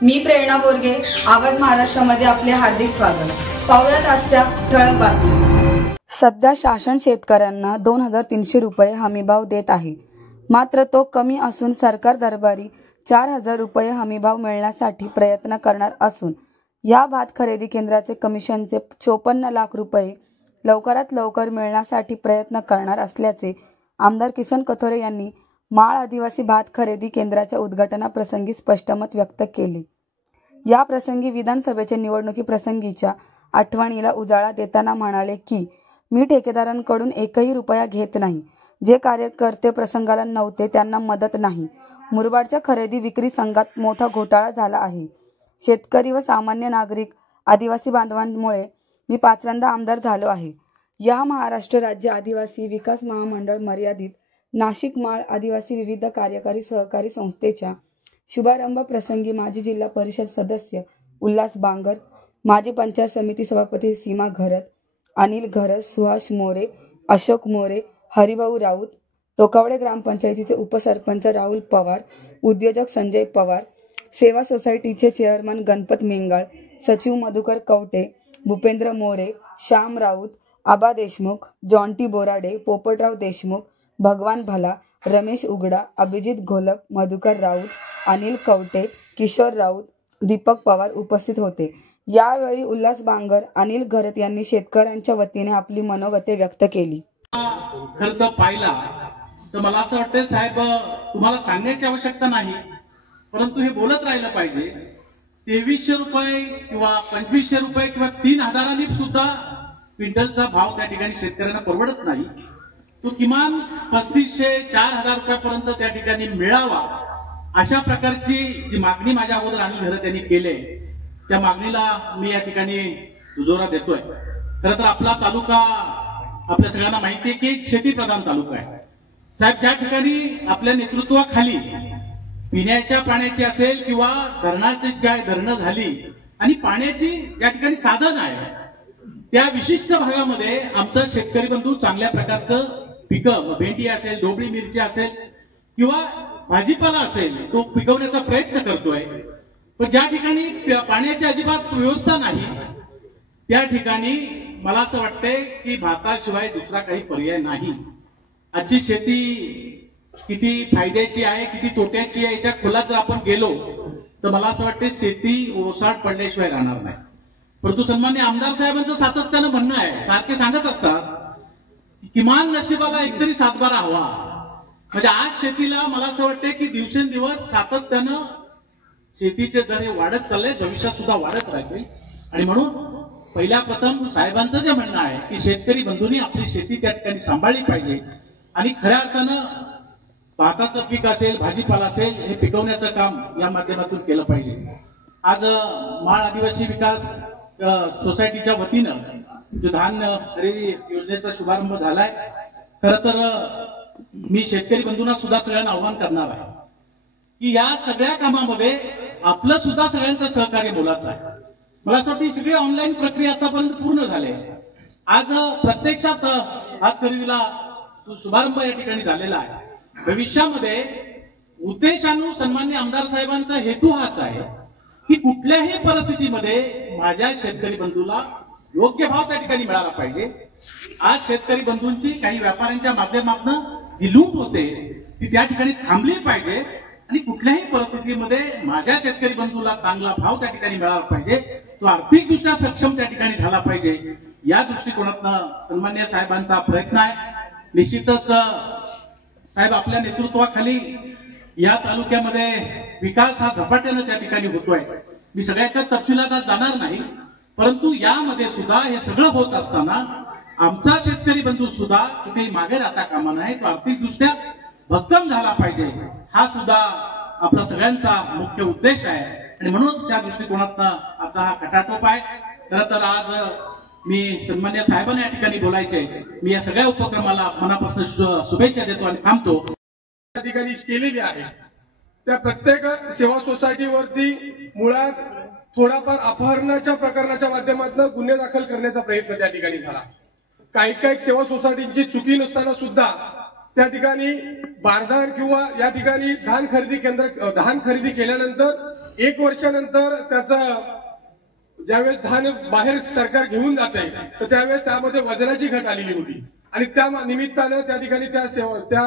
मी प्रेरणा बोरगे, आवाज महाराष्ट्रामध्ये आपले हार्दिक स्वागत। पाहुयात आजच्या ठळक बातम्या। सध्या शासन शेतकऱ्यांना 2300 रुपये हमीभाव देत आहे, मात्र तो कमी असून सरकार दरबारी 4000 रुपये हमीभाव मिळण्यासाठी प्रयत्न करणार असून या भात खरेदी केंद्राचे कमिशनचे 54 लाख रुपये लवकरात लवकर मिळण्यासाठी प्रयत्न करणार असल्याचे आमदार किसन कथोरे यांनी माळ आदिवासी भात खरेदी केंद्राच्या उद्घाटनाप्रसंगी स्पष्ट मत व्यक्त केले। या प्रसंगी विधानसभेच्या निवडणुकीप्रसंगीच्या आठवणीला उजाळा देताना म्हणाले की मी ठेकेदारांकडून एकही रुपया घेत नाही, जे कार्यकर्ते प्रसंगाला नव्हते त्यांना मदत नाही। मुरबाडच्या खरेदी विक्री संघात मोठा घोटाळा झाला आहे। शेतकरी व सामान्य नागरिक आदिवासी बांधवांमुळे मी 5व्यांदा आमदार झालो आहे। या महाराष्ट्र राज्य आदिवासी विकास महामंडळ मर्यादित नाशिक माळ आदिवासी विविध कार्यकारी सहकारी संस्थेच्या शुभारंभ प्रसंगी माजी जिल्हा परिषद सदस्य उल्हास बांगर, माजी पंचायत समिती सभापती सीमा घरत, अनिल घरत, सुहास मोरे, अशोक मोरे, हरिभाऊ राऊत, टोकावडे ग्रामपंचायतीचे उपसरपंच राहुल पवार, उद्योजक संजय पवार, सेवा सोसायटीचे चेअरमन गणपत मेंगाळ, सचिव मधुकर कवटे, भूपेंद्र मोरे, श्याम राऊत, आबा देशमुख, जॉन्टी बोराडे, पोपटराव देशमुख, भगवान भला, रमेश उगडा, अभिजित घोलप, मधुकर राऊत, अनिल कवटे, किशोर राऊत, दीपक पवार उपस्थित होते। यावेळी उल्हास बांगर, अनिल घरत यांनी शेतकऱ्यांच्या वतीने आपली मनोगते व्यक्त केली। खर्च पाहिला तर मला असं वाटतं साहेब, तुम्हाला सांगण्याची आवश्यकता नाही, परंतु हे बोलत राहिलं पाहिजे। 2300 रुपये किंवा 2500 रुपये किंवा 3000 सुद्धा क्विंटलचा भाव त्या ठिकाणी शेतकऱ्यांना परवडत नाही। तो किमान 3500-4000 रुपयापर्यंत त्या ठिकाणी मिळावा, अशा प्रकारची जी मागणी माझ्या अगोदर अनिल घरत यांनी केली, त्या मागणीला मी या ठिकाणी दुजोरा देतोय। खरं तर आपला तालुका आपल्या सगळ्यांना माहिती आहे की शेतीप्रधान तालुका आहे साहेब। ज्या ठिकाणी आपल्या नेतृत्वाखाली पिण्याच्या पाण्याची असेल किंवा धरणाची काय धरणं झाली आणि पाण्याची ज्या ठिकाणी साधन आहे, त्या विशिष्ट भागामध्ये आमचा शेतकरी बंधू चांगल्या प्रकारचं पिकं, भेंडी असेल, ढोबळी मिरची असेल किंवा भाजीपाला असेल, तो पिकवण्याचा प्रयत्न करतोय। पण ज्या ठिकाणी पाण्याची अजिबात व्यवस्था नाही, त्या ठिकाणी मला असं वाटतंय की भाताशिवाय दुसरा काही पर्याय नाही। आजची शेती किती फायद्याची आहे, किती तोट्याची आहे, याच्या खोलात जर आपण गेलो तर मला असं वाटतं शेती ओसाड पडल्याशिवाय राहणार नाही। परंतु सन्मान्य आमदार साहेबांचं सातत्यानं म्हणणं आहे, सारखे सांगत असतात किमान नशिबाला एकतरी सातबारा हवा। म्हणजे आज शेतीला मला असं वाटतं की दिवसेंदिवस सातत्यानं शेतीचे दर हे वाढत चालले, भविष्यात सुद्धा वाढत राहतील। आणि म्हणून पहिल्या प्रथम साहेबांचं जे म्हणणं आहे की शेतकरी बंधूंनी आपली शेती त्या ठिकाणी सांभाळली पाहिजे आणि खऱ्या अर्थानं भाताचं पीक असेल, भाजीपाला असेल, हे पिकवण्याचं काम या माध्यमातून केलं पाहिजे। आज माळ आदिवासी विकास सोसायटीच्या वतीनं जो धान्य खरेदी योजनेचा शुभारंभ झालाय, खरं तर मी शेतकरी बंधूंना सुद्धा सगळ्यांना आव्हान करणार आहे की या सगळ्या कामामध्ये आपलं सुद्धा सगळ्यांचं सहकार्य मोलाचं आहे। मला असं वाटतं ही सगळी ऑनलाईन प्रक्रिया आतापर्यंत पूर्ण झाली। आज प्रत्यक्षात हात खरेदीला शुभारंभ या ठिकाणी झालेला आहे। भविष्यामध्ये उद्देशानु सन्मान्य आमदार साहेबांचा हेतू हाच आहे की कुठल्याही परिस्थितीमध्ये माझ्या शेतकरी बंधूला योग्य भाव त्या ठिकाणी मिळाला पाहिजे। आज शेतकरी बंधूंची काही व्यापाऱ्यांच्या माध्यमातून जी लूट होते ती त्या ठिकाणी थांबली पाहिजे आणि कुठल्याही परिस्थितीमध्ये माझ्या शेतकरी बंधूला चांगला भाव त्या ठिकाणी मिळाला पाहिजे, तो आर्थिकदृष्ट्या सक्षम त्या ठिकाणी झाला पाहिजे। या दृष्टिकोनातून सन्मान्य साहेबांचा प्रयत्न आहे। निश्चितच साहेब आपल्या नेतृत्वाखाली या तालुक्यामध्ये विकास हा झपाट्यानं त्या ठिकाणी होतोय। मी सगळ्याच्या तपशिलात आज जाणार नाही, परंतु यामध्ये सुद्धा हे सगळं होत असताना आमचा शेतकरी बंधू सुद्धा कुठेही मागे राहता कामा नये, तो आर्थिकदृष्ट्या भक्कम झाला पाहिजे, हा सुद्धा आपला सगळ्यांचा मुख्य उद्देश आहे। आणि म्हणूनच त्या दृष्टिकोनातून आजचा हा खटाटोप आहे। खरं तर आज मी सन्मान्य साहेबांना या ठिकाणी बोलायचे, मी या सगळ्या उपक्रमाला मनापासून शुभेच्छा देतो आणि थांबतो। त्या ठिकाणी केलेली आहे त्या प्रत्येक सेवा सोसायटीवरती मुळात थोडाफार अपहरणाच्या प्रकरणाच्या माध्यमातून गुन्हे दाखल करण्याचा प्रयत्न त्या ठिकाणी झाला। काही काही सेवा सोसायटींची चुकी नसताना सुद्धा त्या ठिकाणी बारदान किंवा या ठिकाणी धान खरेदी केल्यानंतर 1 वर्षानंतर त्याचा ज्यावेळेस धान बाहेर सरकार घेऊन जात आहे तर त्यावेळेस त्यामध्ये वजनाची घट आलेली होती आणि त्या निमित्तानं त्या ठिकाणी त्या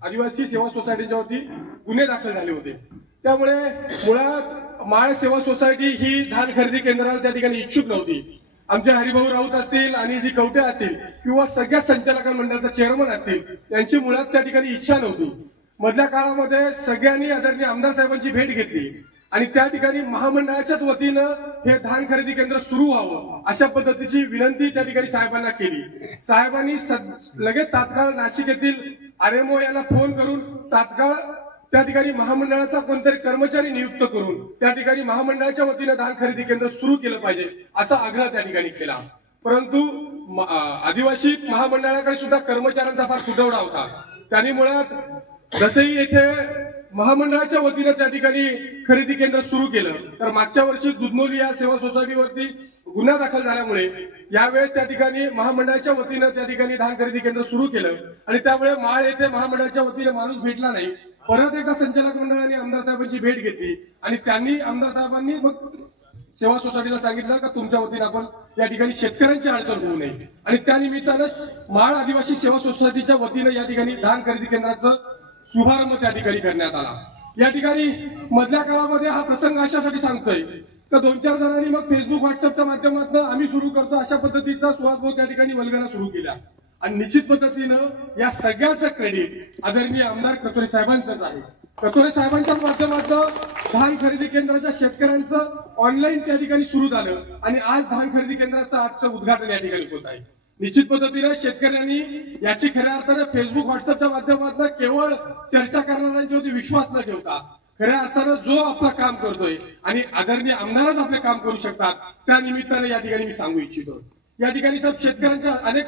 आदिवासी सेवा सोसायटीच्या वरती गुन्हे दाखल झाले होते. त्यामुळे मुळात माळ सेवा सोसायटी ही धान खरेदी केंद्राला त्या ठिकाणी इच्छुक नव्हती. आमचे हरिभाऊ राऊत असतील आणि जी कवटे असतील किंवा सगळ्या संचालक मंडळाचा चेअरमन असतील यांची मुळात त्या ठिकाणी इच्छा नव्हती. मधल्या काळामध्ये सगळ्यांनी आदरणीय आमदार साहेबांची भेट घेतली आणि त्या ठिकाणी महामंडळाच्याच वतीनं हे धान खरेदी केंद्र सुरू व्हावं अशा पद्धतीची विनंती त्या ठिकाणी साहेबांना केली. साहेबांनी लगेच तात्काळ नाशिक येथील आरएमओ यांना फोन करून तात्काळ त्या ठिकाणी महामंडळाचा कोणतरी कर्मचारी नियुक्त करून त्या ठिकाणी महामंडळाच्या वतीनं धान खरेदी केंद्र सुरू केलं पाहिजे असा आग्रह त्या ठिकाणी केला. परंतु आदिवासी महामंडळाकडे सुद्धा कर्मचाऱ्यांचा फार तुटवडा होता. त्यांनी मुळात जसंही येथे महामंडळाच्या वतीनं त्या ठिकाणी खरेदी केंद्र सुरू केलं तर मागच्या वर्षी दुधनोली या सेवा सोसायटीवरती गुन्हा दाखल झाल्यामुळे यावेळेस त्या ठिकाणी महामंडळाच्या वतीनं त्या ठिकाणी धान खरेदी केंद्र सुरू केलं आणि त्यामुळे माळ येथे महामंडळाच्या वतीने माणूस भेटला नाही. परत एकदा संचालक मंडळाने आमदार साहेबांची भेट घेतली आणि त्यांनी आमदार साहेबांनी मग सेवा सोसायटीला सांगितलं का तुमच्या वतीने आपण या ठिकाणी शेतकऱ्यांची अडचण होऊ नये आणि त्या निमित्तानं माळ आदिवासी सेवा सोसायटीच्या वतीनं या ठिकाणी धान खरेदी केंद्राचं शुभारंभ त्या ठिकाणी करण्यात आला. या ठिकाणी मधल्या काळामध्ये हा प्रसंग अशासाठी सांगतोय तर 2-4 जणांनी मग फेसबुक व्हॉट्सअपच्या माध्यमातून आम्ही सुरू करतो अशा पद्धतीचा सुहासभाऊ त्या ठिकाणी वल्गना सुरू केला आणि निश्चित पद्धतीनं या सगळ्याचं क्रेडिट आदरणीय आमदार कतोरे साहेबांचंच आहे. कतोरे साहेबांच्या माध्यमातून धान खरेदी केंद्राच्या शेतकऱ्यांचं ऑनलाईन त्या ठिकाणी सुरू झालं आणि आज धान खरेदी केंद्राचं आजचं उद्घाटन या ठिकाणी होत आहे. निश्चित पद्धतीने शेतकऱ्यांनी याची खऱ्या अर्थानं फेसबुक व्हॉट्सअपच्या माध्यमातून केवळ चर्चा करणाऱ्यांच्यावरती विश्वास न ठेवता खऱ्या अर्थानं जो आपलं काम करतोय आणि आदरणीय आमदारच आपले काम करू शकतात त्या निमित्तानं या ठिकाणी मी सांगू इच्छितो. या ठिकाणी सब शेतकऱ्यांचे अनेक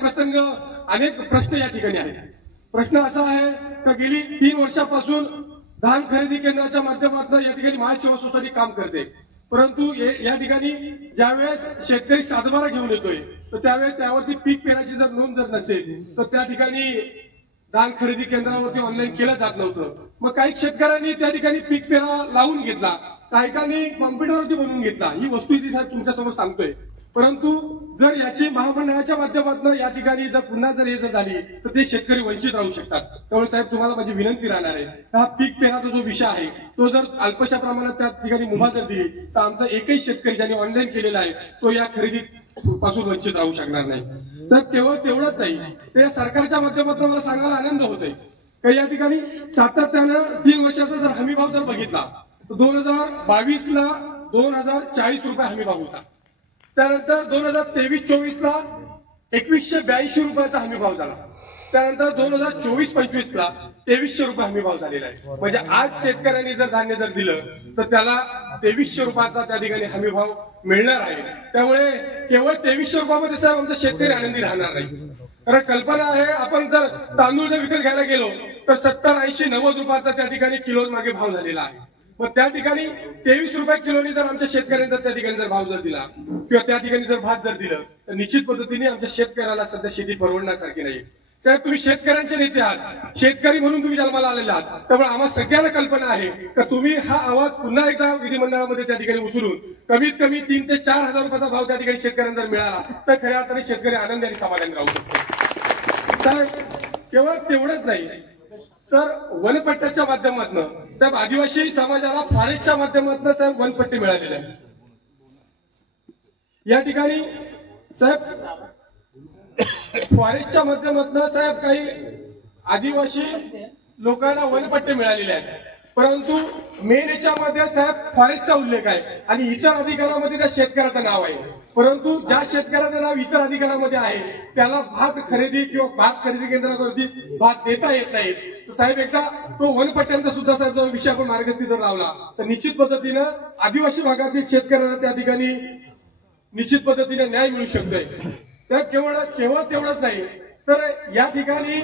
प्रश्न या ठिकाणी आहेत. प्रश्न असा आहे का गेली 3 वर्षापासून धान खरेदी केंद्राच्या माध्यमातून या ठिकाणी महासेवा सोसायटी काम करते परंतु या ठिकाणी ज्यावेळेस शेतकरी सातबारा घेऊन येतोय तर त्यावेळेस त्यावरती पीक पेराची जर नोंद जर नसेल तर त्या ठिकाणी धान खरेदी केंद्रावरती ऑनलाईन केलं जात नव्हतं. मग काही शेतकऱ्यांनी त्या ठिकाणी पीक पेरा लावून घेतला, काही कॉम्प्युटरवरती बनवून घेतला. ही वस्तुस्थिती साहेब तुमच्यासमोर सांगतोय. परंतु जर याची महामंडळाच्या माध्यमातून या ठिकाणी जर पुन्हा जर हे जर झाली तर ते शेतकरी वंचित राहू शकतात. त्यामुळे साहेब तुम्हाला माझी विनंती राहणार आहे हा पीक पेराचा जो विषय आहे तो जर अल्पशा प्रमाणात त्या ठिकाणी मुभा जर दिली तर आमचा एकही शेतकरी ज्यांनी ऑनलाईन केलेला आहे तो या खरेदी पासून वंचित राहू शकणार नाही. साहेब केवळ तेवढंच नाही तर या सरकारच्या माध्यमातून मला सांगायला आनंद होतोय का या ठिकाणी सातत्यानं 3 वर्षाचा जर हमी भाव जर बघितला तर 2022ला 2040 रुपये हमी भाव होता. त्यानंतर 2023-24ला 2182 रुपयाचा हमी भाव झाला. त्यानंतर 2024-25ला 2300 रुपये हमी भाव झालेला आहे. म्हणजे आज शेतकऱ्यांनी जर धान्य जर दिलं तर त्याला 2300 रुपयाचा त्या ठिकाणी हमी भाव मिळणार आहे. त्यामुळे केवळ 2300 रुपयामध्ये साहेब आमचा शेतकरी आनंदी राहणार नाही. कारण कल्पना आहे आपण जर तांदूळ जर विकत घ्यायला गेलो तर 70, 80, 90 रुपयाचा त्या ठिकाणी किलो मागे भाव झालेला आहे. मग त्या ठिकाणी 23 रुपये किलोनी जर आमच्या शेतकऱ्यांनी जर त्या ठिकाणी जर भाव जर दिला किंवा त्या ठिकाणी जर भात जर दिलं तर निश्चित पद्धतीने आमच्या शेतकऱ्याला सध्या शेती परवडण्यासारखी नाही. साहेब तुम्ही शेतकऱ्यांचे नेते आहात, शेतकरी म्हणून तुम्ही जन्माला आलेले आहात. त्यामुळे आम्हाला सगळ्यांना कल्पना आहे का तुम्ही हा आवाज पुन्हा एकदा विधिमंडळामध्ये त्या ठिकाणी उचलून कमीत कमी 3 ते 4 हजार रुपयाचा भाव त्या ठिकाणी शेतकऱ्यांना जर मिळाला तर खऱ्या अर्थाने शेतकरी आनंदी आणि समाधानी राहू शकतो. साहेब केवळ तेवढंच नाही तर वनपट्ट्याच्या माध्यमातून साहेब आदिवासी समाजाला फॉरेस्टच्या माध्यमातून साहेब वनपट्टी मिळालेली आहे. या ठिकाणी साहेब फॉरेस्टच्या माध्यमातून साहेब काही आदिवासी लोकांना वनपट्टे मिळालेले आहेत. परंतु मेन याच्यामध्ये साहेब फॉरेस्टचा उल्लेख आहे आणि इतर अधिकारामध्ये त्या शेतकऱ्याचं नाव आहे. परंतु ज्या शेतकऱ्याचं नाव इतर अधिकारामध्ये आहे त्याला भात खरेदी किंवा भात खरेदी केंद्रावरती भात देता येत नाही. साहेब एकदा तो वनपट्ट्यांचा सुद्धा साहेब जो विषय आपण मार्गस्थित जर लावला तर निश्चित पद्धतीनं आदिवासी भागातील शेतकऱ्यांना त्या ठिकाणी निश्चित पद्धतीने न्याय मिळू शकतोय. साहेब केवळ तेवढंच नाही तर या ठिकाणी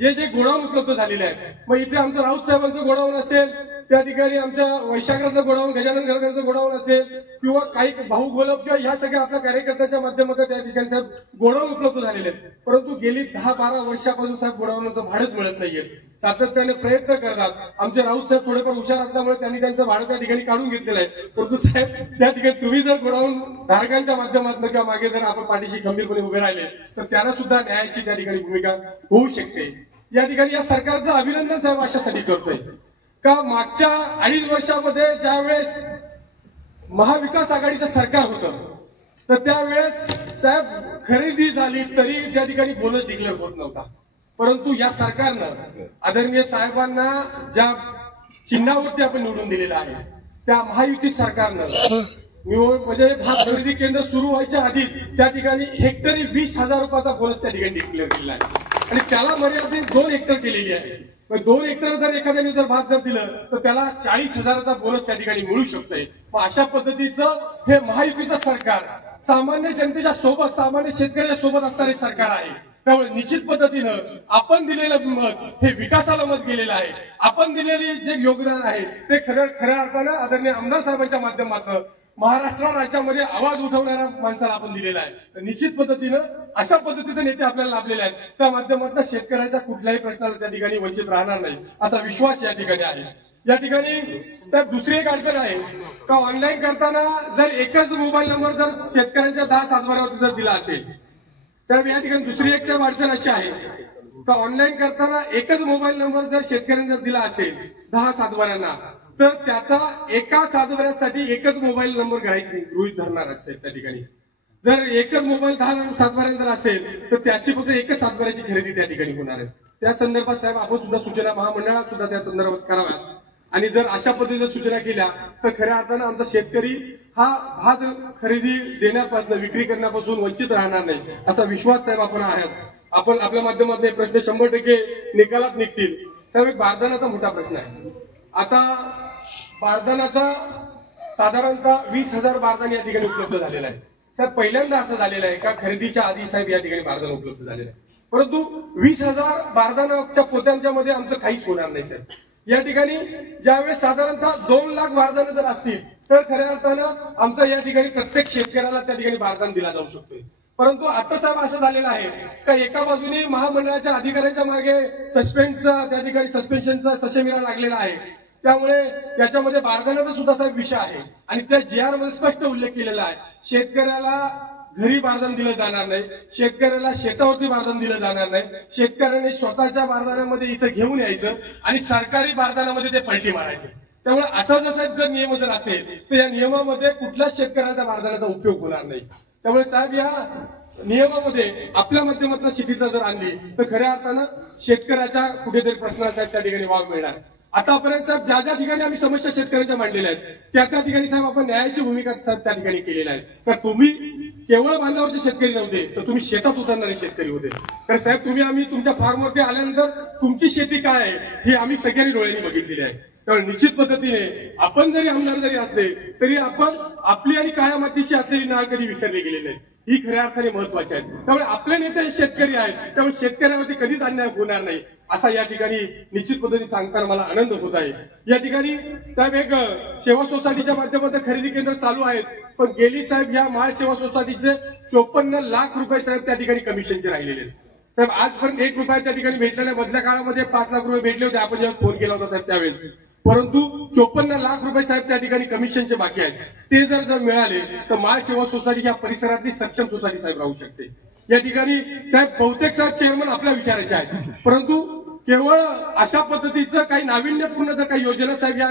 जे गोडाऊन उपलब्ध झालेले आहेत मग इथे आमचं राऊत साहेबांचं गोडाऊन असेल त्या ठिकाणी आमच्या वैशाखराचं गोडाऊन, गजानन घरगांचं गोडाऊन असेल किंवा काही भाऊ गोलप किंवा ह्या सगळ्या आपल्या कार्यकर्त्याच्या माध्यमातून त्या ठिकाणी साहेब गोडाऊन उपलब्ध झालेले आहेत. परंतु गेली 10-12 वर्षापासून साहेब गोडाऊनचं भाडंच मिळत नाहीये. सातत्याने प्रयत्न करतात. आमचे राऊत साहेब थोडेफार हुशार असल्यामुळे त्यांनी त्यांचं भाडं त्या ठिकाणी काढून घेतलेलं आहे. परंतु साहेब त्या ठिकाणी तुम्ही जर गोडाऊन धारकांच्या माध्यमातून किंवा मागे जर आपण पाठीशी खंबीरपणे उभे राहिले तर त्यांना सुद्धा न्यायाची त्या ठिकाणी भूमिका होऊ शकते. या ठिकाणी या सरकारचं अभिनंदन साहेब अशासाठी करतोय का मागच्या 2.5 वर्षामध्ये ज्यावेळेस महाविकास आघाडीचं सरकार होतं तर त्यावेळेस साहेब खरेदी झाली तरी त्या ठिकाणी बोनस डिक्लेअर होत नव्हता. परंतु या सरकारनं आदरणीय साहेबांना ज्या चिन्हावरती आपण निवडून दिलेलं आहे त्या महायुती सरकारनं म्हणजे भात खरेदी केंद्र सुरू व्हायच्या आधी त्या ठिकाणी हेक्टरी 20,000 रुपयाचा बोनस त्या ठिकाणी डिक्लेअर केलेला आहे आणि त्याला मर्यादित 2 हेक्टर केलेली आहे. 2 हेक्टर जर एखाद्याने जर भात जर दिलं तर त्याला 40,000चा बोनस त्या ठिकाणी मिळू शकतोय. मग अशा पद्धतीचं हे महायुतीचं सरकार सामान्य जनतेच्या सोबत, सामान्य शेतकऱ्याच्या सोबत असणारे सरकार आहे. त्यामुळे निश्चित पद्धतीनं आपण दिलेलं मत हे विकासाला मत गेलेलं आहे. आपण दिलेले जे योगदान आहे ते खऱ्या अर्थानं आदरणीय आमदार साहेबांच्या माध्यमातून महाराष्ट्र राज्यामध्ये आवाज उठवणाऱ्या माणसाला आपण दिलेला आहे. तर निश्चित पद्धतीनं अशा पद्धतीचे नेते आपल्याला लाभलेले आहेत. त्या माध्यमातून शेतकऱ्याच्या कुठल्याही प्रश्नाला त्या ठिकाणी वंचित राहणार नाही असा विश्वास या ठिकाणी आहे. या ठिकाणी साहेब दुसरी एक अडचण आहे का ऑनलाईन करताना जर एकच मोबाईल नंबर जर शेतकऱ्यांच्या 10 सातबाऱ्यावरती जर दिला असेल साहेब या ठिकाणी दुसरी एक साहेब अडचण अशी आहे का ऑनलाईन करताना एकच मोबाईल नंबर जर शेतकऱ्यांनी जर दिला असेल 10 सातबाऱ्यांना तर त्याचा एका सातबाऱ्यासाठी एकच मोबाईल नंबर गृहीत धरणार असेल. त्या ठिकाणी जर एकच मोबाईल 10 सातबाऱ्यांचा असेल तर त्याची फक्त एकच सातबाऱ्याची खरेदी त्या ठिकाणी होणार आहे. त्या संदर्भात साहेब आपण सुद्धा सूचना महामंडळात सुद्धा त्या संदर्भात कराव्यात आणि जर अशा पद्धतीने सूचना केल्या तर खऱ्या अर्थानं आमचा शेतकरी हा भात खरेदी देण्यापासून, विक्री करण्यापासून वंचित राहणार नाही असा विश्वास साहेब आपण आहात. आपण आपल्या माध्यमातून हे प्रश्न 100% निकालात निघतील. साहेब एक बारदानाचा मोठा प्रश्न आहे. आता बारदानाचा साधारणतः 20,000 बारदान या ठिकाणी उपलब्ध झालेला आहे. साहेब पहिल्यांदा असं झालेलं आहे का खरेदीच्या आधी साहेब या ठिकाणी बारदान उपलब्ध झालेलं आहे. परंतु 20,000 बारदानाच्या पोत्यांच्या मध्ये आमचं काहीच होणार नाही साहेब. या ठिकाणी ज्यावेळेस साधारणतः 2 लाख बारदानं जर असतील तर खऱ्या अर्थानं आमचा या ठिकाणी प्रत्येक शेतकऱ्याला त्या ठिकाणी बारदान दिला जाऊ शकतोय. परंतु आता साहेब असं झालेलं आहे का एका बाजूने महामंडळाच्या अधिकाऱ्यांच्या मागे सस्पेंडचा त्या ठिकाणी सस्पेन्शनचा ससेमिरा लागलेला आहे. त्यामुळे याच्यामध्ये बारदानाचा सुद्धा साहेब विषय आहे आणि त्या GR मध्ये स्पष्ट उल्लेख केलेला आहे शेतकऱ्याला घरी बारदान दिलं जाणार नाही, शेतकऱ्याला शेतावरती बारदान दिलं जाणार नाही. शेतकऱ्याने स्वतःच्या बारदानामध्ये इथं घेऊन यायचं आणि सरकारी बारदानामध्ये ते पलटी मारायचं. त्यामुळे असा जर साहेब जर नियम जर असेल तर या नियमामध्ये कुठल्याच शेतकऱ्याच्या बारदानाचा उपयोग होणार नाही. त्यामुळे साहेब या नियमामध्ये आपल्या माध्यमातून शिथिलता जर आणली तर खऱ्या अर्थानं शेतकऱ्याच्या कुठेतरी प्रश्नाला साहेब त्या ठिकाणी वाव मिळणार. आतापर्यंत साहेब ज्या ज्या ठिकाणी आम्ही समस्या शेतकऱ्यांच्या मांडलेल्या आहेत त्या ठिकाणी साहेब आपण न्यायाची भूमिका साहेब त्या ठिकाणी केलेल्या आहे. तर तुम्ही केवळ बांधावरचे शेतकरी नव्हते तर तुम्ही शेतात उतरणारे शेतकरी होते. तर साहेब तुम्ही आम्ही तुमच्या फार्मवरती आल्यानंतर तुमची शेती काय आहे हे आम्ही सगळ्यांनी डोळ्यांनी बघितलेली आहे. त्यामुळे निश्चित पद्धतीने आपण जरी आमदार जरी असले तरी आपण आपली आणि काळ्या मातीची असलेली नाळ कधी विसरली गेलेली नाही. ही खऱ्या अर्थाने महत्वाची आहे. त्यामुळे आपले नेते हे शेतकरी आहेत. त्यामुळे शेतकऱ्यांवरती कधीच अन्याय होणार नाही असा या ठिकाणी निश्चित पद्धतीने सांगताना मला आनंद होत आहे. या ठिकाणी साहेब एक सेवा सोसायटीच्या माध्यमातून खरेदी केंद्र चालू आहेत. पण गेली साहेब या माळ सेवा सोसायटीचे 54 लाख रुपये साहेब त्या ठिकाणी कमिशनचे राहिलेले आहेत. साहेब आजपर्यंत 1 रुपया त्या ठिकाणी भेटलेल्या मधल्या काळामध्ये 5 लाख रुपये भेटले होते आपण जेव्हा फोन केला होता साहेब त्यावेळेस. परंतु 54 लाख रुपये साहेब त्या ठिकाणी कमिशनचे बाकी आहेत. ते जर मिळाले तर माळ सेवा सोसायटी या परिसरातली सक्षम सोसायटी साहेब राहू शकते. या ठिकाणी साहेब बहुतेक साहेब चेअरमन आपल्या विचारायचे आहेत. परंतु केवळ अशा पद्धतीचं काही नाविन्यपूर्ण जर काही योजना साहेब या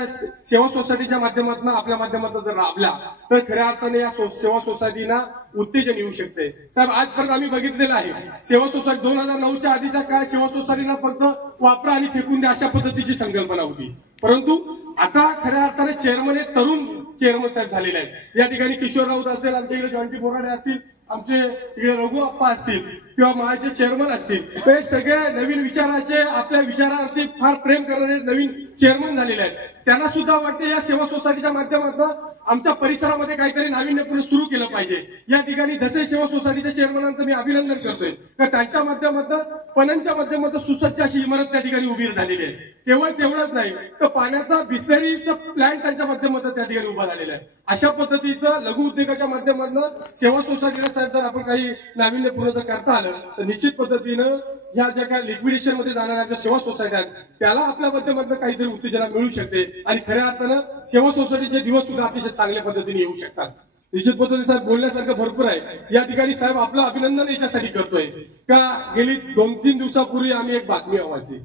सेवा सोसायटीच्या माध्यमातून आपल्या माध्यमातून जर राबल्या तर खऱ्या अर्थाने या सेवा सोसायटीना उत्तेजन येऊ शकते. साहेब आजपर्यंत आम्ही बघितलेलं आहे सेवा सोसायटी 2009च्या आधीच्या काळ सेवा सोसायटीला फक्त वापरा आणि फेकून द्या अशा पद्धतीची संकल्पना होती. परंतु आता खऱ्या अर्थाने चेअरमन हे तरुण चेअरमन साहेब झालेले आहेत. या ठिकाणी किशोर राऊत असेल, आमच्या इकडे जॉन्टी बोराडे असतील, आमचे इकडे रघु अप्पा असतील किंवा महाचे चेअरमन असतील, ते सगळे नवीन विचाराचे आपल्या विचारावरती फार प्रेम करणारे नवीन चेअरमन झालेले आहेत. त्यांना सुद्धा वाटते या सेवा सोसायटीच्या माध्यमातून आमच्या परिसरामध्ये काहीतरी नाविन्यपूर्ण सुरू केलं पाहिजे। या ठिकाणी धसे सेवा सोसायटीच्या चेअरमनांचं मी अभिनंदन करतोय का त्यांच्या माध्यमातून पणनच्या माध्यमातून सुसज्ज अशी इमारत त्या ठिकाणी उभी झालेली आहे। केवळ तेवढंच नाही तर पाण्याचा बिस्लरीचा प्लॅन्ट त्यांच्या माध्यमातून त्या ठिकाणी उभा झालेला आहे। अशा पद्धतीचं लघु उद्योगाच्या माध्यमातून सेवा सोसायटीला साहेब जर आपण काही नाविन्यपूर्ण जर करता आलं तर निश्चित पद्धतीनं ह्या ज्या काही लिक्विडेशन मध्ये जाणाऱ्या ज्या सेवा सोसायट्या आहेत त्याला आपल्या माध्यमातून काहीतरी उत्तेजना मिळू शकते आणि खऱ्या अर्थानं सेवा सोसायटीचे दिवस सुद्धा अतिशय चांगल्या पद्धतीने येऊ शकतात। निश्चित पद्धतीने साहेब बोलण्यासारखं भरपूर आहे। या ठिकाणी साहेब आपलं अभिनंदन याच्यासाठी करतोय का गेली 2-3 दिवसापूर्वी आम्ही एक बातमी वाचली।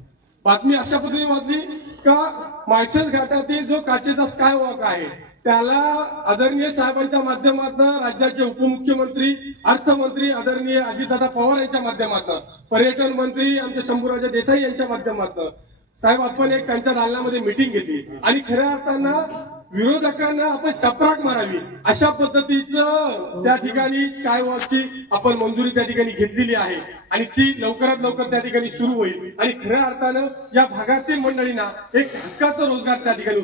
बातमी अशा पद्धतीने वाचली का माळशेज घाटातील जो काचेचा स्काय वॉक आहे त्याला आदरणीय साहेबांच्या माध्यमातून राज्याचे उपमुख्यमंत्री अर्थमंत्री आदरणीय अजितदादा पवार यांच्या माध्यमातून पर्यटन मंत्री आमचे शंभूराजे देसाई यांच्या माध्यमातून साहेब आपण एक त्यांच्या दालनामध्ये मीटिंग घेतली आणि खऱ्या अर्थानं विरोधकांना आपण चपराक मारावी अशा पद्धतीचं त्या ठिकाणी स्काय वॉकची आपण मंजुरी त्या ठिकाणी घेतलेली आहे आणि ती लवकरात लवकर त्या ठिकाणी सुरू होईल आणि खऱ्या अर्थानं या भागातील मंडळींना एक हक्काचा रोजगार त्या ठिकाणी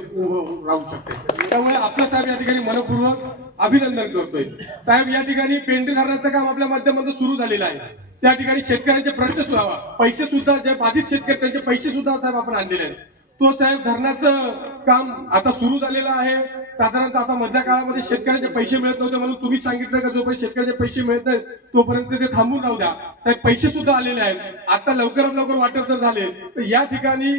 राहू शकते। त्यामुळे आपलं साहेब या ठिकाणी मनपूर्वक अभिनंदन करतोय। साहेब या ठिकाणी पेंढी धरणाचं काम आपल्या माध्यमातून सुरू झालेलं आहे। त्या ठिकाणी शेतकऱ्यांचे प्रश्न सुद्धा पैसे सुद्धा जे बाधित शेतकरी त्यांचे पैसे सुद्धा साहेब आपण आणलेले आहेत। तो साहेब धरणाचं काम आता सुरू झालेलं आहे। साधारणतः आता मधल्या काळामध्ये शेतकऱ्यांचे पैसे मिळत नव्हते म्हणून तुम्ही सांगितलं का जोपर्यंत शेतकऱ्यांचे पैसे मिळत नाहीत तोपर्यंत ते थांबून राहू द्या। साहेब पैसे सुद्धा आलेले आहेत। आता लवकरात लवकर वाटप जर झाले तर या ठिकाणी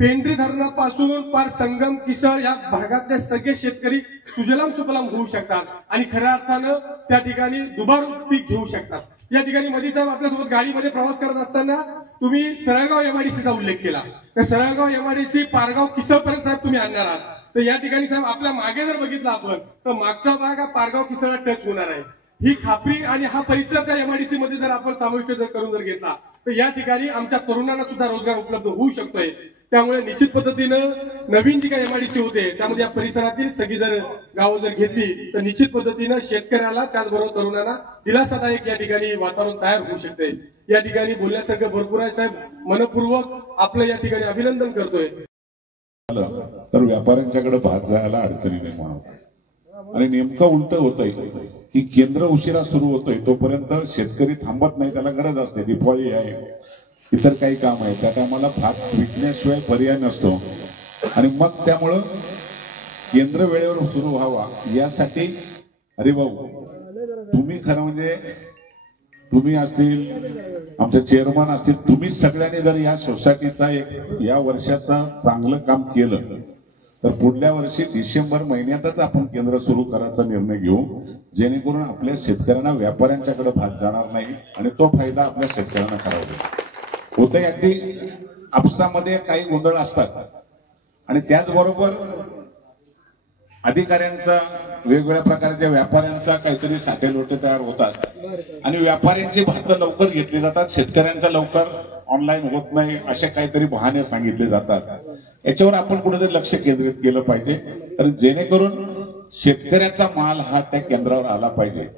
पेंढरी धरणापासून पार संगम किसळ या भागातले सगळे शेतकरी सुजलाम सुफलाम होऊ शकतात आणि खऱ्या अर्थानं त्या ठिकाणी दुबार पीक घेऊ शकतात। या ठिकाणी मोदी साहेब आपल्यासोबत गाडीमध्ये प्रवास करत असताना तुम्ही सरळगाव एमआयडीसीचा उल्लेख केला तर सरळगाव एमआयडीसी पारगाव किसळपर्यंत साहेब तुम्ही आणणार आहात। तर या ठिकाणी साहेब आपल्या मागे जर बघितलं आपण तर मागचा भाग हा पारगाव किसळला टच होणार आहे। ही खापरी आणि हा परिसर त्या एमआयडीसी मध्ये जर आपण समाविष्ट जर करून जर घेतला तर या ठिकाणी आमच्या तरुणांना सुद्धा रोजगार उपलब्ध होऊ शकतोय। त्यामुळे निश्चित पद्धतीनं नवीन जी काही एमआयडीसी होते त्यामध्ये या परिसरातील सगळी जर गावं जर घेतली तर निश्चित पद्धतीनं शेतकऱ्याला त्याचबरोबर तरुणांना दिलासादायक या ठिकाणी वातावरण तयार होऊ शकते। या ठिकाणी बोलण्यासारखं भरपूर आहे साहेब, मनपूर्वक आपलं या ठिकाणी अभिनंदन करतोय। तर व्यापाऱ्यांच्याकडे भात जायला अडचणी निर्माण होतात आणि नेमकं उलट होतंय की केंद्र उशिरा सुरू होतोय तोपर्यंत शेतकरी थांबत नाही, त्याला गरज असते, दिवाळी आहे इतर काही काम आहे त्या टायमाला भात विकण्याशिवाय पर्याय नसतो आणि मग त्यामुळं केंद्र वेळेवर सुरू व्हावा यासाठी अरे भाऊ तुम्ही खरं म्हणजे तुम्ही असतील आमचे चेअरमन असतील तुम्ही सगळ्यांनी जर या सोसायटीचा एक या वर्षाचा चांगलं काम केलं तर पुढल्या वर्षी डिसेंबर महिन्यातच आपण केंद्र सुरू करायचा निर्णय घेऊ जेणेकरून आपल्या शेतकऱ्यांना व्यापाऱ्यांच्याकडे भात जाणार नाही आणि तो फायदा आपल्या शेतकऱ्यांना करावा होते। अगदी आपसामध्ये काही गोंधळ असतात आणि त्याचबरोबर अधिकाऱ्यांचा वेगवेगळ्या प्रकारच्या व्यापाऱ्यांचा काहीतरी साठेलोटे तयार होतात आणि व्यापाऱ्यांची भातं लवकर घेतली जातात, शेतकऱ्यांचा लवकर ऑनलाईन होत नाही असे काहीतरी बहाणे सांगितले जातात। याच्यावर आपण कुठेतरी लक्ष केंद्रित केलं पाहिजे तर जेणेकरून शेतकऱ्याचा माल हा त्या केंद्रावर आला पाहिजे।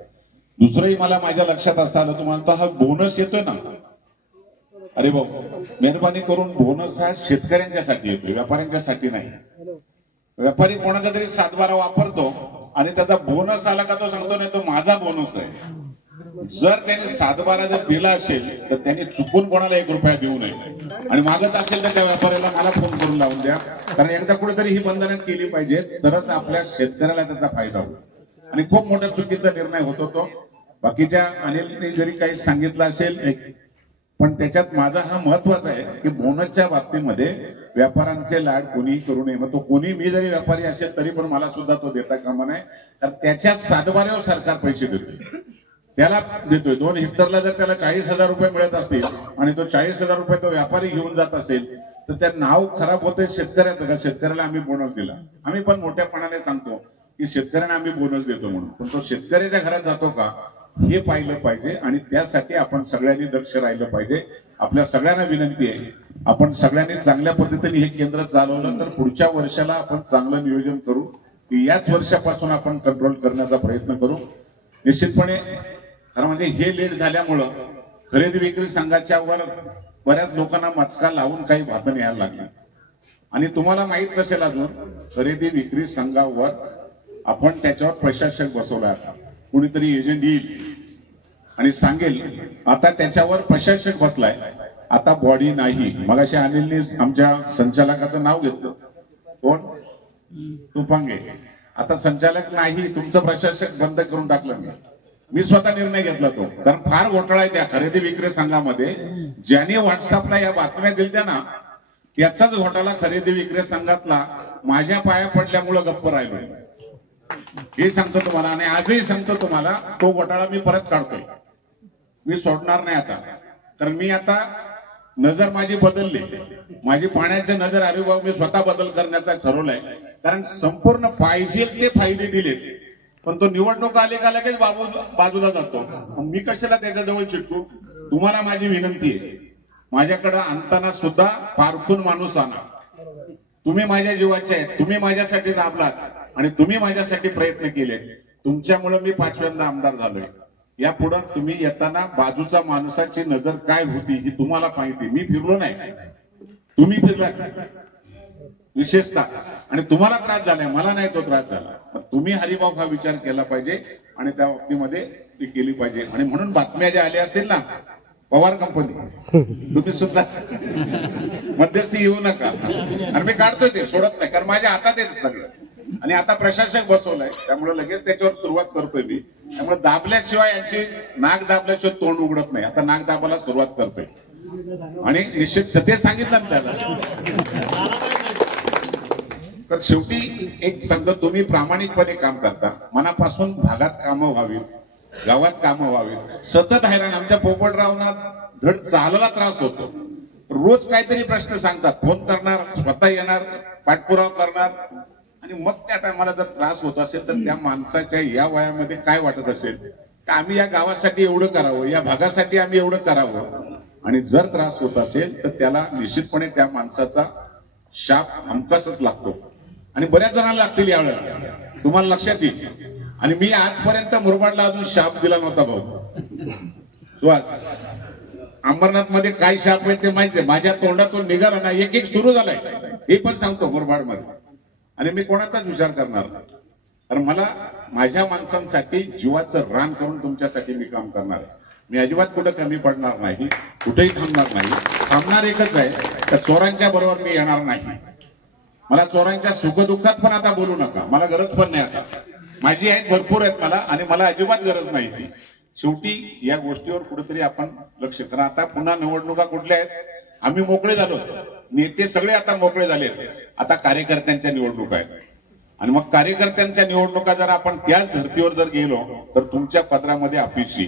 दुसरंही मला माझ्या लक्षात असं आलं तुम्हाला तो हा बोनस येतोय ना, अरे भाऊ मेहरबानी करून बोनस हा शेतकऱ्यांच्यासाठी येतोय, व्यापाऱ्यांच्यासाठी नाही। व्यापारी कोणाचा तरी 7-12 वापरतो आणि त्याचा बोनस आला का तो सांगतो नाही तो माझा बोनस आहे। जर त्याने 7-12 जर दिला असेल तर त्यांनी चुकून कोणाला 1 रुपया देऊ नये आणि मागत असेल तर त्या व्यापाऱ्याला मला फोन करून लावून द्या, कारण एकदा कुठेतरी ही बंधनं केली पाहिजे तरच आपल्या शेतकऱ्याला त्याचा फायदा होईल आणि खूप मोठा चुकीचा निर्णय होतो तो। बाकीच्या अनिलने जरी काही सांगितलं असेल पण त्याच्यात माझा हा महत्वाचा आहे की बोनसच्या बाबतीमध्ये व्यापाऱ्यांचे लाड कोणीही करू नये। मग तो कोणी मी जरी व्यापारी असेल तरी पण मला सुद्धा तो देता कामा नये, तर त्याच्या 7-12 सरकार पैसे देतोय, त्याला देतोय। 2 हेक्टरला जर त्याला 40,000 रुपये मिळत असतील आणि तो 40,000 रुपये तो व्यापारी घेऊन जात असेल तर त्या नाव खराब होते शेतकऱ्याचं का शेतकऱ्याला आम्ही बोनस दिला। आम्ही पण मोठ्यापणाने सांगतो की शेतकऱ्यांना आम्ही बोनस देतो म्हणून, पण तो शेतकऱ्याच्या घरात जातो का हे पाहिलं पाहिजे आणि त्यासाठी आपण सगळ्यांनी दक्ष राहिलं पाहिजे। आपल्या सगळ्यांना विनंती आहे आपण सगळ्यांनी चांगल्या पद्धतीने हे केंद्र चालवलं तर पुढच्या वर्षाला आपण चांगलं नियोजन करू की याच वर्षापासून आपण कंट्रोल करण्याचा प्रयत्न करू। निश्चितपणे खरं म्हणजे हे लेट झाल्यामुळं खरेदी विक्री संघाच्या वर बऱ्याच लोकांना मचका लावून काही भातं न्यायला लागली आणि तुम्हाला माहित नसेल अजून, खरेदी विक्री संघावर आपण त्याच्यावर प्रशासक बसवला आता. कुणीतरी एजंट येईल आणि सांगेल आता त्याच्यावर प्रशासक बसलाय, आता बॉडी नाही. मगाशी अनिलने आमच्या संचालकाचं नाव घेतलं, कोण, तुपांगे. आता संचालक नाही, तुमचं प्रशासक बंद करून टाकलं. मी स्वतः निर्णय घेतला तो, कारण फार घोटाळा आहे त्या खरेदी विक्री संघामध्ये. ज्यांनी व्हॉट्सअपला या बातम्या दिल्या ना, त्याचाच घोटाळा खरेदी विक्री संघातला माझ्या पाया पडल्यामुळे गप्प राहिलो हे सांगतो तुम्हाला. आणि आजही सांगतो तुम्हाला, तो घोटाळा मी परत काढतोय, मी सोडणार नाही आता. कारण मी आता नजर माझी बदलली, माझी पाण्याची नजर हरिभाऊ मी स्वतः बदल करण्याचा ठरवलाय. कारण संपूर्ण पाहिजे ते फायदे दिले, पण तो निवडणूक आले का लगेच बाजूला जातो. मी कशाला त्याच्याजवळ चिटकू. तुम्हाला माझी विनंती आहे, माझ्याकडे आणताना सुद्धा पारखून माणूस आणा. तुम्ही माझ्या जीवाचे आहेत, तुम्ही माझ्यासाठी राबलात आणि तुम्ही माझ्यासाठी प्रयत्न केले. तुमच्यामुळे मी 5व्यांदा आमदार झालोय. यापुढे तुम्ही येताना बाजूच्या माणसाची नजर काय होती ही तुम्हाला माहिती. मी फिरलो नाही, तुम्ही फिरलात विशेषतः, आणि तुम्हाला त्रास झालाय, मला नाही तो त्रास झाला. तुम्ही हरिभाऊ हा विचार केला पाहिजे आणि त्या बाबतीमध्ये ती केली पाहिजे. आणि म्हणून बातम्या ज्या आल्या असतील ना, पवार कंपनी तुम्ही सुद्धा मध्यस्थी येऊ नका. आणि मी काढतोय ते, सोडत नाही, कारण माझ्या हातात येत सगळं. आणि आता प्रशासक बसवलाय, त्यामुळे लगेच त्याच्यावर सुरुवात करतोय मी. त्यामुळे दाबल्याशिवाय यांची नाक दाबल्याशिवाय तोंड उघडत नाही. आता नाक दाबायला सुरुवात करतोय आणि निश्चित ते सांगितलं ना त्याला. तर शेवटी एक समजा, तुम्ही प्रामाणिकपणे काम करता, मनापासून भागात कामं व्हावीत, गावात कामं व्हावीत. सतत हैराण. आमच्या पोपटरावना धड चालायला त्रास होतो. रोज काहीतरी प्रश्न सांगतात, फोन करणार, स्वतः येणार, पाठपुरावा करणार. आणि मग त्या टायमाला जर त्रास होत असेल तर त्या माणसाच्या या वयामध्ये काय वाटत असेल का आम्ही या गावासाठी एवढं करावं, या भागासाठी आम्ही एवढं करावं. आणि जर त्रास होत असेल तर त्याला निश्चितपणे त्या माणसाचा शाप हमखासच लागतो. आणि बऱ्याच जणांना लागतील यावेळेला, तुम्हाला लक्षात येईल. आणि मी आजपर्यंत मुरबाडला अजून शाप दिला नव्हता भाऊ. सुहास, अंबरनाथ मध्ये काय शाप आहे ते माहिती आहे. माझ्या तोंडातून निघाला ना, एक सुरू झालाय हे पण सांगतो मुरबाड मध्ये. आणि मी कोणाचाच विचार करणार नाही, कारण मला माझ्या माणसांसाठी जीवाचं रान करून तुमच्यासाठी मी काम करणार आहे. मी अजिबात कुठं कमी पडणार नाही, कुठेही थांबणार नाही. थांबणार एकच आहे, त्या चोरांच्या बरोबर मी येणार नाही. मला चोरांच्या सुखदुःखात पण आता बोलू नका, मला गरज पण नाही. आता माझी आहेत, भरपूर आहेत मला, आणि मला अजिबात गरज नाही ती. शेवटी या गोष्टीवर कुठेतरी आपण लक्ष करा. आता पुन्हा निवडणुका कुठल्या आहेत, आम्ही मोकळे झालो, नेते सगळे आता मोकळे झालेत. आता कार्यकर्त्यांच्या निवडणुका आहेत. आणि मग कार्यकर्त्यांच्या निवडणुका जर आपण त्याच धर्तीवर जर गेलो तर तुमच्या पत्रामध्ये अपेक्षी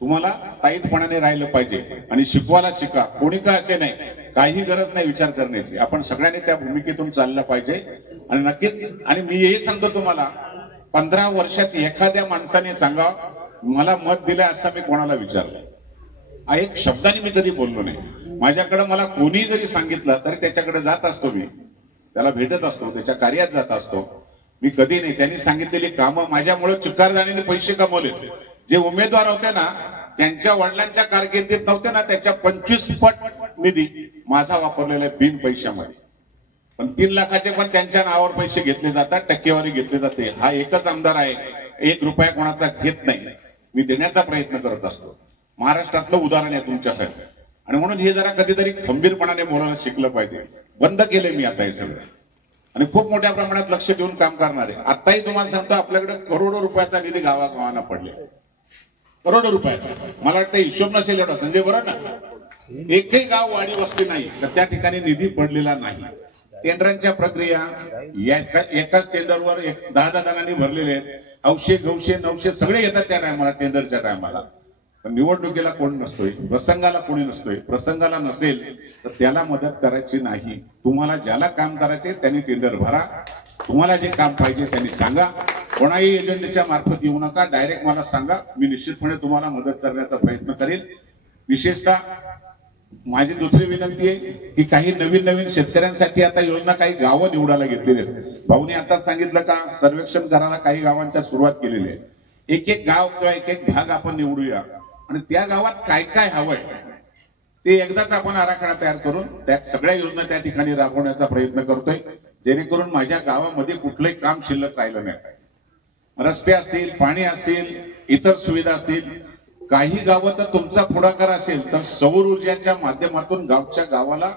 तुम्हाला ताईतपणाने राहिलं पाहिजे. आणि शिकवायला शिका, कोणी का असे नाही, काही गरज नाही विचार करण्याची. आपण सगळ्यांनी त्या भूमिकेतून चाललं पाहिजे. आणि नक्कीच, आणि मी हे सांगतो तुम्हाला, 15 वर्षात एखाद्या माणसाने सांगा मला मत दिलं असं मी कोणाला विचारलं, एक शब्दाने मी कधी बोललो नाही. माझ्याकडे मला कोणी जरी सांगितलं तरी त्याच्याकडे जात असतो, मी त्याला भेटत असतो, त्याच्या कार्यात जात असतो. मी कधी नाही, त्यांनी सांगितलेली कामं माझ्यामुळे चिकारदाणीने पैसे कमवलेत. जे उमेदवार होते ना, त्यांच्या वडिलांच्या कारकिर्दीत नव्हते ना, त्याच्या 25 पट निधी माझा वापरलेला आहे बिन पैशामध्ये. पण 3 लाखाचे पण त्यांच्या नावावर पैसे घेतले जातात, टक्केवारी घेतली जाते. हा एकच आमदार आहे 1 रुपया कोणाचा घेत नाही. मी देण्याचा प्रयत्न करत असतो. महाराष्ट्रातलं उदाहरण आहे तुमच्यासाठी. आणि म्हणून हे जरा कधीतरी खंबीरपणाने बोलायला शिकलं पाहिजे. बंद केले मी आता हे सगळं, आणि खूप मोठ्या प्रमाणात लक्ष देऊन काम करणार आहे. आताही तुम्हाला सांगतो, आपल्याकडे करोडो रुपयाचा निधी गावागावांना पडले, करोडो रुपयाचा. मला वाटतं हिशोब नसेल एवढा संजय, बरोबर ना. एकही गाव वाडी वस्ती नाही तर त्या ठिकाणी निधी पडलेला नाही. टेंडरांच्या प्रक्रिया एकाच टेंडरवर 10 जणांनी भरलेले आहेत. 800 900 900 सगळे येतात त्या टायमाला, टेंडरच्या टायमाला. पण निवडणुकीला कोण नसतोय, प्रसंगाला कोणी नसतोय. प्रसंगाला नसेल तर त्याला मदत करायची नाही. तुम्हाला ज्याला काम करायचे त्यांनी टेंडर भरा. तुम्हाला जे काम पाहिजे त्यांनी सांगा. कोणाही एजंटच्या मार्फत येऊ नका, डायरेक्ट मला सांगा. मी निश्चितपणे तुम्हाला मदत करण्याचा प्रयत्न करेल. विशेषतः माझी दुसरी विनंती आहे की काही नवीन शेतकऱ्यांसाठी आता योजना काही गावं निवडायला घेतलेली आहेत. भाऊनी आता सांगितलं का सर्वेक्षण करायला काही गावांच्या सुरुवात केलेली आहे. एक गाव किंवा एक भाग आपण निवडूया आणि त्या गावात काय काय हवंय ते एकदाच आपण आराखडा तयार करून त्यात सगळ्या योजना त्या ठिकाणी राबवण्याचा प्रयत्न करतोय, जेणेकरून माझ्या गावामध्ये कुठलंही काम शिल्लक राहिलं नाही. रस्ते असतील, पाणी असतील, इतर सुविधा असतील. काही गावं तर तुमचा पुढाकार असेल तर सौर ऊर्जाच्या माध्यमातून गावच्या गावाला,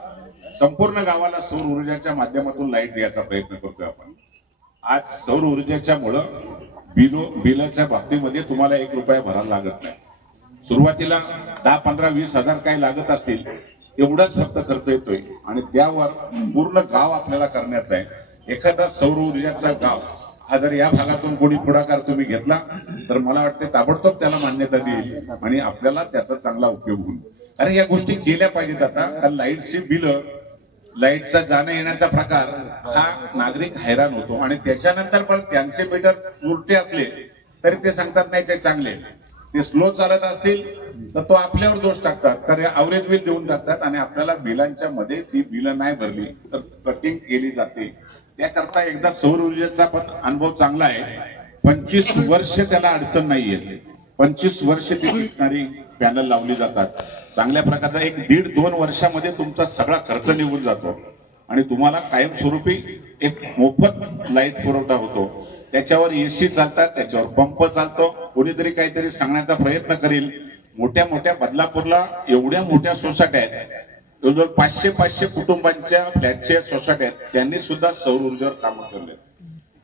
संपूर्ण गावाला सौर ऊर्जाच्या माध्यमातून लाईट द्यायचा प्रयत्न करतोय आपण. आज सौर ऊर्जेच्या मुळे बिलाच्या बाबतीमध्ये तुम्हाला 1 रुपया भरायला लागत नाही. सुरुवातीला 10, 15, 20 हजार काही लागत असतील, एवढाच फक्त खर्च येतोय आणि त्यावर पूर्ण गाव आपल्याला करण्याचा आहे. एखादा सौर ऊर्जाचा गाव हा जर या भागातून कोणी पुढाकार तुम्ही घेतला तर मला वाटते ताबडतोब त्याला मान्यता देईल आणि आपल्याला त्याचा चांगला उपयोग होईल. कारण या गोष्टी केल्या पाहिजेत आता. कारण लाईटची बिलं, लाईटचा जाणं येण्याचा प्रकार हा नागरिक हैराण होतो आणि त्याच्यानंतर पण त्यांचे मीटर उलटे असले तरी ते सांगतात नाही ते चांगले, ते स्लो चालत असतील तर तो आपल्यावर दोष टाकतात, कारण अवरेज बिल देऊन टाकतात आणि आपल्याला बिलांच्या मध्ये ती बिलं नाही भरली तर कटिंग केली जाते. त्याकरता एकदा सौर ऊर्जेचा पण अनुभव चांगला आहे. 25 वर्ष त्याला अडचण नाहीये. 25 वर्ष ती टिकणारी पॅनल लावली जातात. चांगल्या प्रकारचा 1-1.5-2 वर्षामध्ये तुमचा सगळा खर्च निघून जातो आणि तुम्हाला कायमस्वरूपी एक मोफत लाईट पुरवठा होतो. त्याच्यावर एसी चालतात, त्याच्यावर पंप चालतो. कोणीतरी काहीतरी सांगण्याचा प्रयत्न करेल. मोठ्या मोठ्या बदलापूरला एवढ्या मोठ्या सोसायट्या आहेत, जवळजवळ 500 कुटुंबांच्या फ्लॅटच्या सोसायट्या आहेत, त्यांनी सुद्धा सौर ऊर्जेवर कामं केले.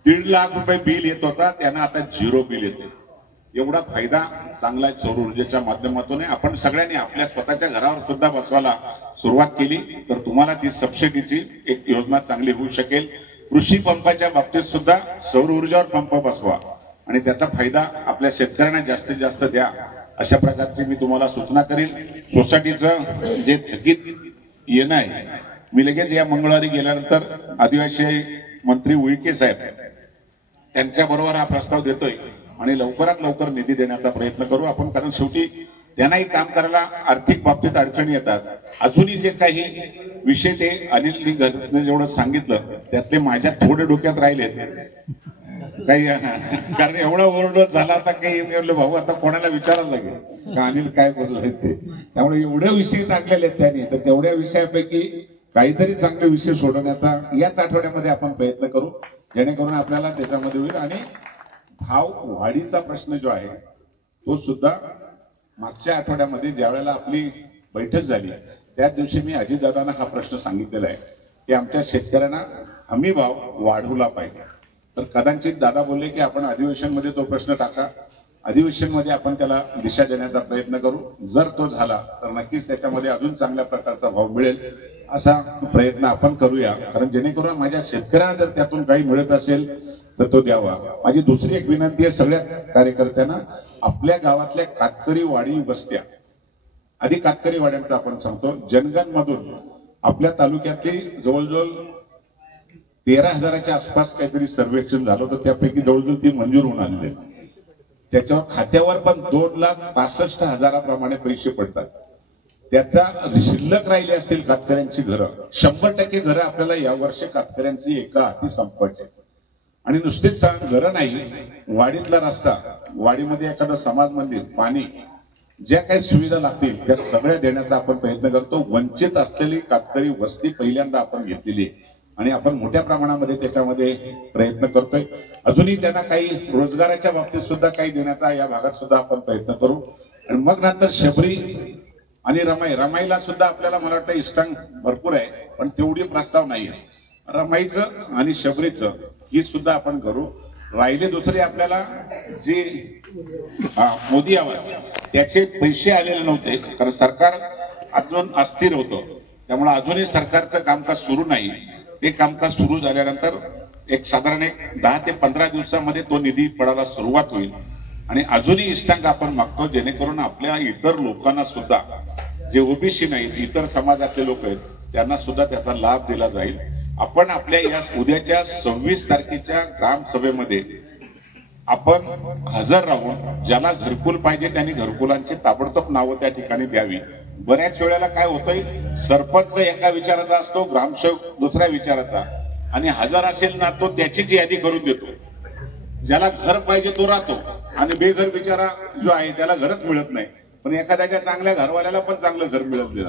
1.5 लाख रुपये बिल येत होता, त्यांना आता 0 बिल येते. एवढा फायदा चांगला आहे सौर ऊर्जेच्या माध्यमातून. आपण सगळ्यांनी आपल्या स्वतःच्या घरावर सुद्धा बसवायला सुरुवात केली तर तुम्हाला ती सबसिडीची एक योजना चांगली होऊ शकेल. कृषी पंपाच्या बाबतीत सुद्धा सौर ऊर्जेवर पंप बसवा आणि त्याचा फायदा आपल्या शेतकऱ्यांना जास्तीत जास्त द्या, अशा प्रकारची मी तुम्हाला सूचना करेल. सोसायटीचं जे थकीत येणं आहे, मी लगेच या मंगळवारी गेल्यानंतर आदिवासी मंत्री उईके साहेब त्यांच्याबरोबर हा प्रस्ताव देतोय आणि लवकरात लवकर निधी देण्याचा प्रयत्न करू आपण. कारण शेवटी त्यांनाही काम करायला आर्थिक बाबतीत अडचणी येतात. अजूनही जे काही विषय ते अनिल घरने जेवढं सांगितलं त्यातले माझ्या थोडे डोक्यात राहिले काही, कारण एवढा ओरडत झाला आता काही म्हणलं भाऊ आता कोणाला विचारायला लागेल का अनिल काय बोलले ते. त्यामुळे एवढे विषय टाकलेले आहेत त्यांनी, तर तेवढ्या विषयापैकी काहीतरी चांगले विषय सोडवण्याचा याच आठवड्यामध्ये आपण प्रयत्न करू, जेणेकरून आपल्याला त्याच्यामध्ये होईल. आणि भाव वाढीचा प्रश्न जो आहे तो सुद्धा मागच्या आठवड्यामध्ये ज्या वेळेला आपली बैठक झाली त्याच दिवशी मी अजितदादांना हा प्रश्न सांगितलेला आहे की आमच्या शेतकऱ्यांना हमी भाव वाढवला पाहिजे. तर कदाचित दादा बोलले की आपण अधिवेशनमध्ये तो प्रश्न टाका, अधिवेशनमध्ये आपण त्याला दिशा देण्याचा प्रयत्न करू. जर तो झाला तर नक्कीच त्याच्यामध्ये अजून चांगल्या प्रकारचा भाव मिळेल असा प्रयत्न आपण करूया. कारण जेणेकरून माझ्या शेतकऱ्यांना जर त्यातून काही मिळत असेल तर तो द्यावा. माझी दुसरी एक विनंती आहे सगळ्या कार्यकर्त्यांना, आपल्या गावातल्या कातकरी वाडी वस्त्या, आधी कातकरी वाड्यांचा आपण सांगतो, जनगण मधून आपल्या तालुक्यातली जवळजवळ 13,000च्या आसपास काहीतरी सर्वेक्षण झालं होतं, त्यापैकी जवळजवळ ती मंजूर होऊन आलेली आहे. त्याच्यावर खात्यावर पण 2,65,000 पैसे पडतात. त्याचा शिल्लक राहिली असतील कातकऱ्यांची घरं, 100% घरं आपल्याला यावर्षी कातकऱ्यांची एका हाती संपवायची. आणि नुसतीच घरं नाही, वाडीतला रस्ता, वाडीमध्ये एखादं समाज मंदिर, पाणी, ज्या काही सुविधा लागतील त्या सगळ्या देण्याचा आपण प्रयत्न करतो. वंचित असलेली कातकरी वस्ती पहिल्यांदा आपण घेतलेली आणि आपण मोठ्या प्रमाणामध्ये त्याच्यामध्ये प्रयत्न करतोय. अजूनही त्यांना काही रोजगाराच्या बाबतीत सुद्धा काही देण्याचा या भागात सुद्धा आपण प्रयत्न करू. आणि मग नंतर शबरी आणि रमाईला सुद्धा आपल्याला मला वाटतं इष्टांक भरपूर आहे, पण तेवढी प्रस्ताव नाहीये. रमाईचं आणि शबरीचं ही सुद्धा आपण करू. राहिले दुसरे आपल्याला जे मोदी आवास त्याचे पैसे आलेले नव्हते, कारण सरकार अजून अस्थिर होतं, त्यामुळे अजूनही सरकारचं कामकाज सुरू नाही. ते कामकाज सुरू झाल्यानंतर साधारण 10 ते 15 दिवसामध्ये तो निधी पडायला सुरुवात होईल. आणि अजूनही इष्टांक आपण मागतो, जेणेकरून आपल्या इतर लोकांना सुद्धा, जे ओबीसी नाहीत, इतर समाजातले लोक आहेत, त्यांना सुद्धा त्याचा लाभ दिला जाईल. आपण आपल्या या उद्याच्या 26 तारखेच्या ग्रामसभेमध्ये आपण हजर राहून ज्याला घरकुल पाहिजे त्यांनी घरकुलांची ताबडतोब नावं त्या ठिकाणी द्यावी. बऱ्याच वेळेला काय होतंय, सरपंच एका विचाराचा असतो, ग्रामसेवक दुसऱ्या विचाराचा, आणि हजर असेल ना तो त्याचीच यादी करून देतो. ज्याला घर पाहिजे तो राहतो आणि बेघर बिचारा जो आहे त्याला घरच मिळत नाही. पण एखाद्याच्या चांगल्या घरवाल्याला पण चांगलं घर मिळत नाही.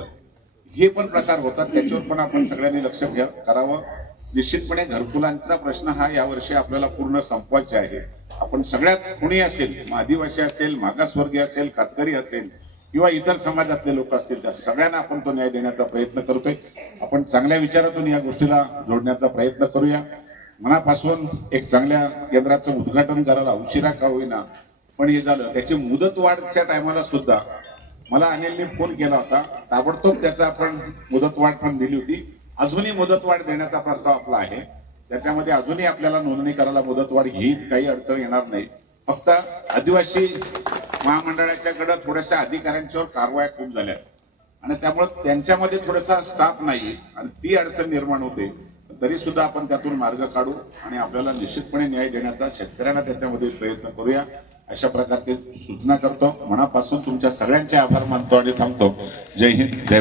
हे पण प्रकार होतात, त्याच्यावर पण आपण सगळ्यांनी लक्ष करावं. निश्चितपणे घरकुलांचा प्रश्न हा यावर्षी आपल्याला पूर्ण संपवायचा आहे. आपण सगळ्याच कोणी असेल, आदिवासी असेल, मागासवर्गीय असेल, कातकरी असेल किंवा इतर समाजातले लोक असतील, त्या सगळ्यांना आपण तो न्याय देण्याचा प्रयत्न करतोय. आपण चांगल्या विचारातून या गोष्टीला जोडण्याचा प्रयत्न करूया. मनापासून एक चांगल्या केंद्राचं उद्घाटन करायला उशिरा का होईना पण हे झालं. त्याची मुदतवाढच्या टायमाला सुद्धा मला अनिलने फोन केला होता, ताबडतोब त्याचा आपण मुदतवाढ पण दिली होती. अजूनही मुदतवाढ देण्याचा प्रस्ताव आपला आहे. त्याच्यामध्ये अजूनही आपल्याला नोंदणी करायला मुदतवाढ घेईल, काही अडचण येणार नाही. फक्त आदिवासी महामंडळाच्याकडे थोड्याशा अधिकाऱ्यांच्यावर कारवाया खूप झाल्या आणि त्यामुळे त्यांच्यामध्ये थोडासा स्टाफ नाही आणि ती अडचण निर्माण होते. तरी सुद्धा आपण त्यातून मार्ग काढू आणि आपल्याला निश्चितपणे न्याय देण्याचा, शेतकऱ्यांना त्याच्यामध्ये प्रयत्न करूया, अशा प्रकारची सूचना करतो. मनापासून तुमच्या सगळ्यांचे आभार मानतो आणि थांबतो. जय हिंद, जय